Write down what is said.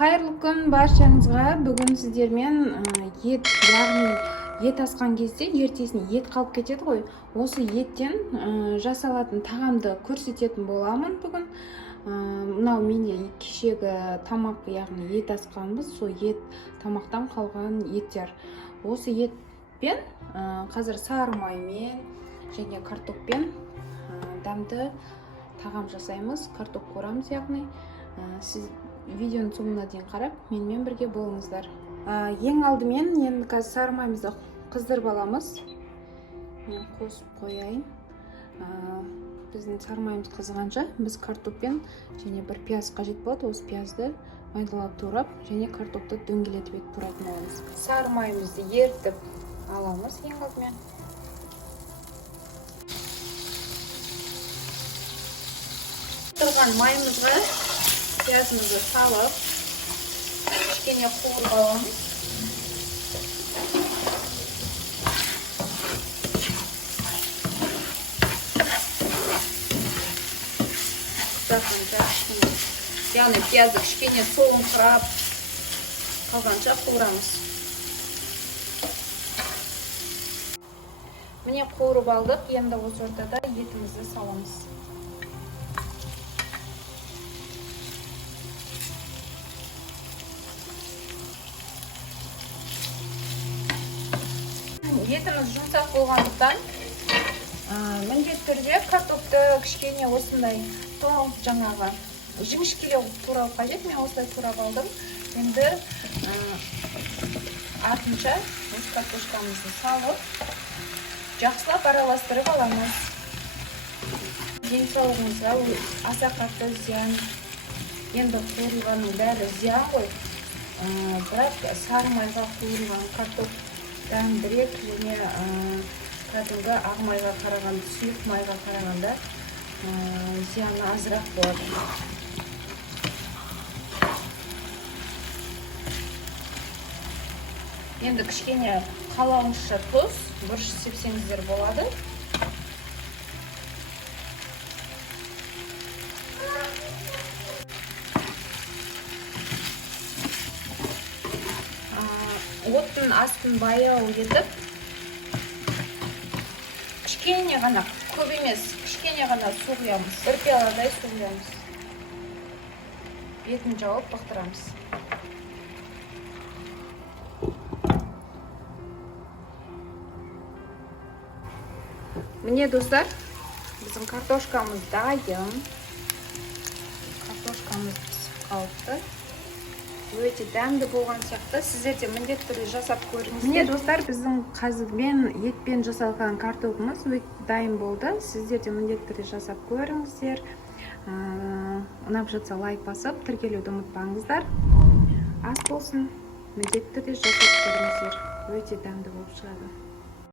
Қайырлы күн баршаңызға. Бүгін сіздермен ет, яғни ет асқан кезде ертесіне ет қалып кетеді ғой. Осы еттен жасалатын тағамды көрсететін боламын бүгін. Мынау менде кешегі тамақ, яғни ет асқанбыз, сол ет тамақтан қалған еттер. Осы етпен қазір сары маймен және картоппен дәмді тағам жасаймыз. Картоп қуырамыз, яғни сіз видеоның соңына дейін қарап, менімен бірге болыңыздар. Ең алдымен енді қазір сары майымызды қыздырып аламыз. Мен қосып қояйын. Біздің сары майымыз қызғанша біз картоппен және бір пияз қажет болады. Осы пиязды майдалап турап және картопты дөңгелетіп етіп туратын боламыз. Сары майымызды ерітіп аламыз ең алдымен. Тұрған майымызға пиязымызды салып, кішкене қуырып аламыз. Яғни пиязды кішкене солыңқырап қалғанша қуырамыз. Міне қуырып алдық. Енді осы ортада етімізді саламыз. Етіміз жұмсақ болғандықтан міндетті түрде картопты кішкене осындай тоңып жаңағы жіңішкелеу турау қажет. Мен осылай турап алдым. Енді артынша осы картошкамызды салып, жақсылап араластырып аламыз. Денсаулығымызға аса қатты зиян. Енді қуырылғанның бәрі зиян ғой. Бірақ сары майға қуырылған картоп дәмдірек және кәдімгі ақ майға қарағанда, сұйық майға қарағанда зияны азырақ болады. Енді кішкене қалауынша тұз, бұрыш сепсеңіздер болады. Оттың астын баяу етіп, кішкене ғана, көп емес, кішкене ғана су құямыз. Бір пиаладай су құямыз. Бетін жауып бұқтырамыз. Міне достар, біздің картошкамыз дайын. Картошкамыз пісіп қалыпты. Өте дәмді болған сияқты. Сіздер де міндетті түрде жасап көріңіздер. Міне достар, біздің қазірмен етпен жасалған картопымыз дайын болды. Сіздер де міндетті түрде жасап көріңіздер. Ұнап жатса лайк басып, тіркелуді ұмытпаңыздар. Ас болсын, міндетті түрде жасап көріңіздер. Өте дәмді болып шығады.